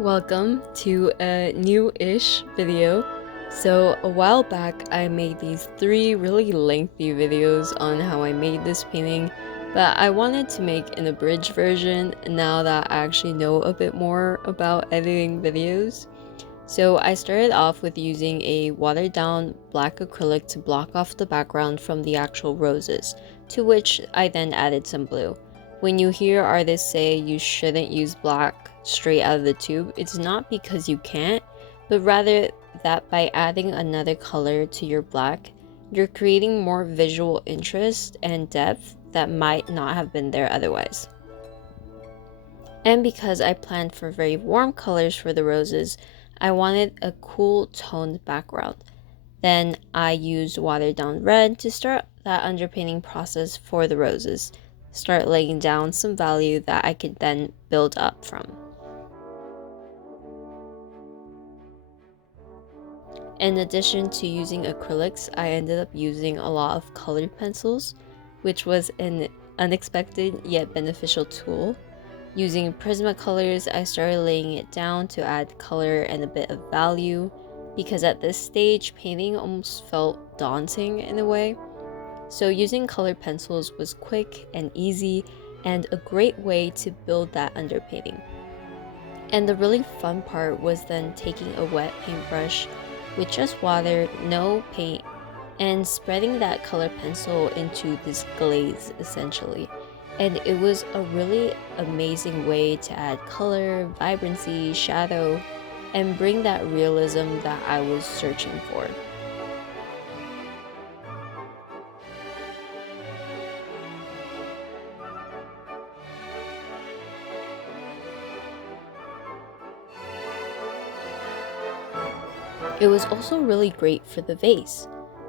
Welcome to a new-ish video. So a while back I made these three really lengthy videos on how I made this painting, but I wanted to make an abridged version now that I actually know a bit more about editing videos. So I started off with using a watered down black acrylic to block off the background from the actual roses, to which I then added some blue. When you hear artists say you shouldn't use black straight out of the tube, it's not because you can't, but rather that by adding another color to your black, you're creating more visual interest and depth that might not have been there otherwise. And because I planned for very warm colors for the roses, I wanted a cool toned background. Then I used watered down red to start that underpainting process for the roses, start laying down some value that I could then build up from. In addition to using acrylics, I ended up using a lot of colored pencils, which was an unexpected yet beneficial tool. Using Prismacolors, I started laying it down to add color and a bit of value, because at this stage, painting almost felt daunting in a way. So using colored pencils was quick and easy, and a great way to build that underpainting. And the really fun part was then taking a wet paintbrush with just water, no paint, and spreading that colored pencil into this glaze essentially. And it was a really amazing way to add color, vibrancy, shadow, and bring that realism that I was searching for. It was also really great for the vase,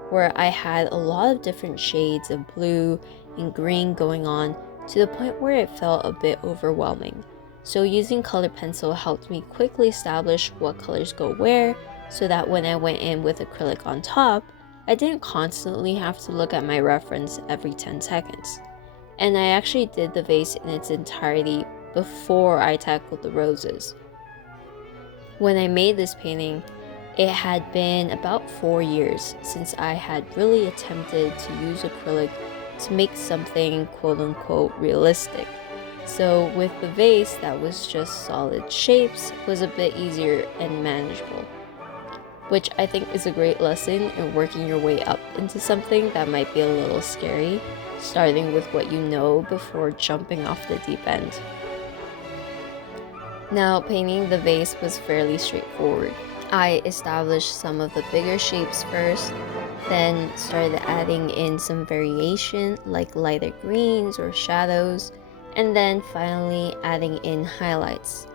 where I had a lot of different shades of blue and green going on to the point where it felt a bit overwhelming. So using colored pencil helped me quickly establish what colors go where, so that when I went in with acrylic on top, I didn't constantly have to look at my reference every 10 seconds. And I actually did the vase in its entirety before I tackled the roses. When I made this painting, it had been about 4 years since I had really attempted to use acrylic to make something quote-unquote realistic. So with the vase that was just solid shapes was a bit easier and manageable, which I think is a great lesson in working your way up into something that might be a little scary, starting with what you know before jumping off the deep end. Now, painting the vase was fairly straightforward. I established some of the bigger shapes first, then started adding in some variation like lighter greens or shadows, and then finally adding in highlights.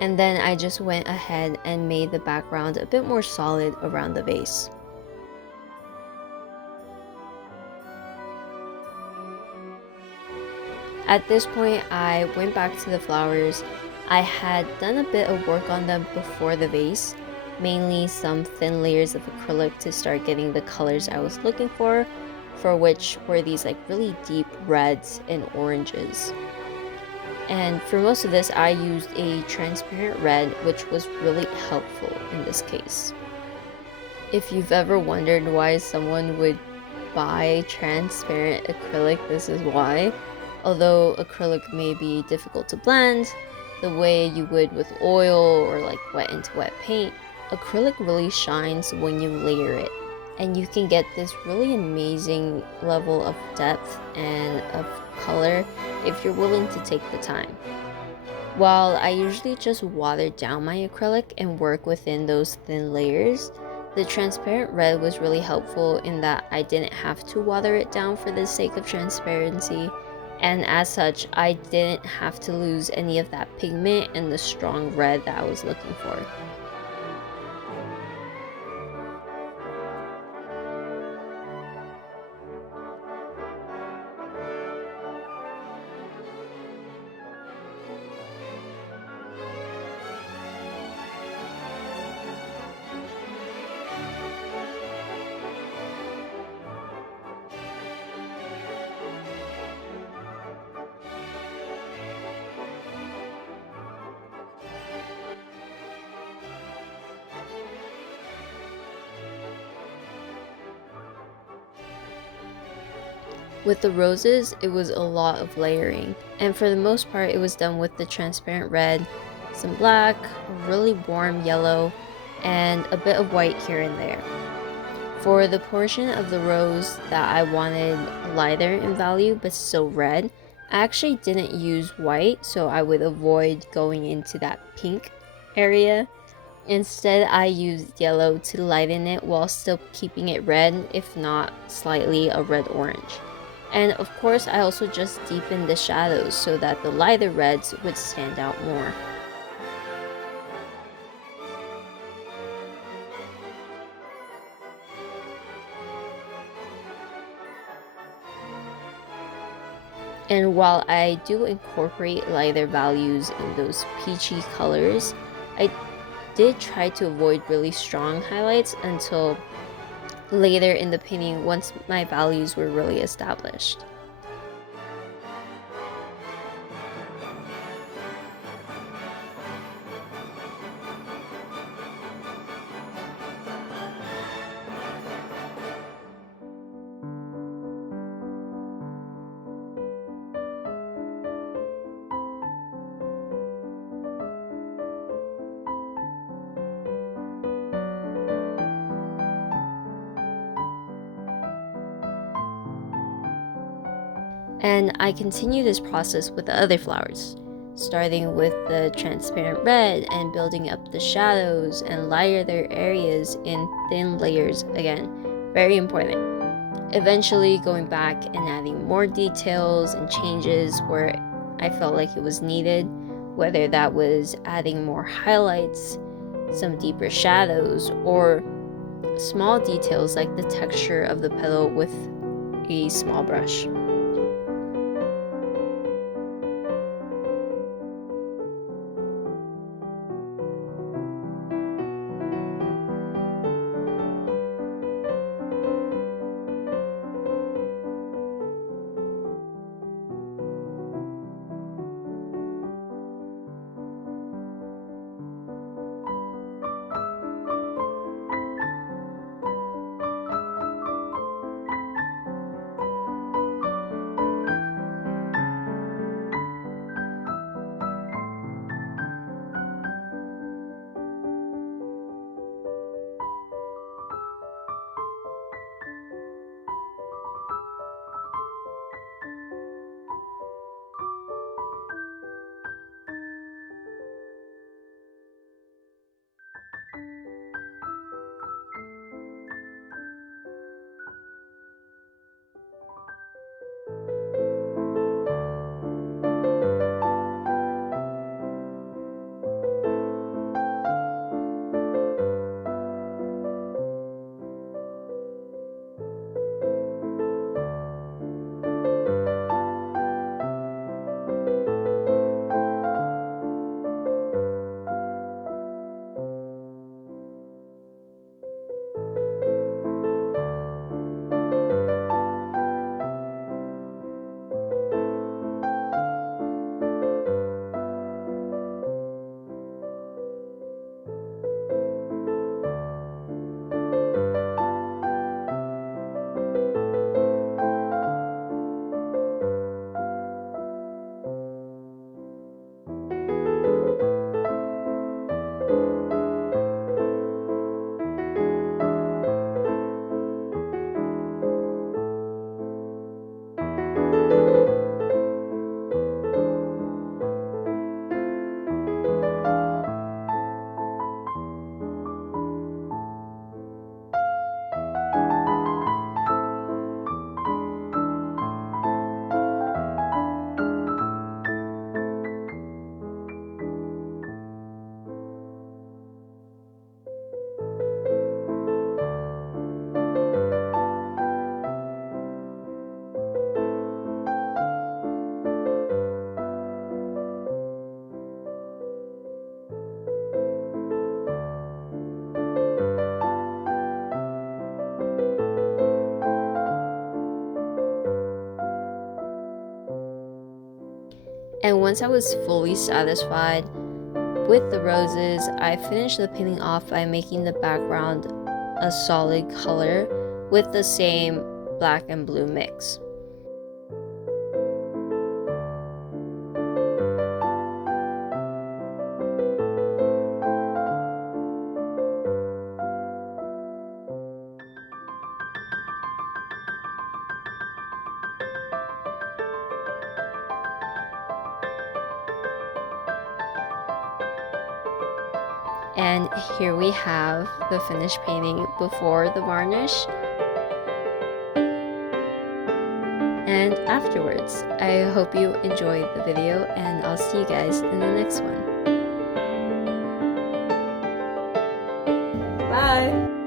And then I just went ahead and made the background a bit more solid around the vase. At this point, I went back to the flowers. I had done a bit of work on them before the vase, mainly some thin layers of acrylic to start getting the colors I was looking for which were these like really deep reds and oranges. And for most of this, I used a transparent red, which was really helpful in this case. If you've ever wondered why someone would buy transparent acrylic, this is why. Although acrylic may be difficult to blend, the way you would with oil or like wet into wet paint, acrylic really shines when you layer it. And you can get this really amazing level of depth and of color if you're willing to take the time. While I usually just water down my acrylic and work within those thin layers, the transparent red was really helpful in that I didn't have to water it down for the sake of transparency, and as such, I didn't have to lose any of that pigment and the strong red that I was looking for. With the roses, it was a lot of layering, and for the most part it was done with the transparent red, some black, a really warm yellow, and a bit of white here and there. For the portion of the rose that I wanted lighter in value but still red, I actually didn't use white, so I would avoid going into that pink area. Instead, I used yellow to lighten it while still keeping it red, if not slightly a red-orange. And of course, I also just deepened the shadows so that the lighter reds would stand out more. And while I do incorporate lighter values in those peachy colors, I did try to avoid really strong highlights until later in the painting once my values were really established. And I continue this process with the other flowers, starting with the transparent red and building up the shadows and lighter areas in thin layers again. Very important. Eventually going back and adding more details and changes where I felt like it was needed, whether that was adding more highlights, some deeper shadows, or small details like the texture of the petal with a small brush. And once I was fully satisfied with the roses, I finished the painting off by making the background a solid color with the same black and blue mix. And here we have the finished painting before the varnish and afterwards. I hope you enjoyed the video, and I'll see you guys in the next one. Bye!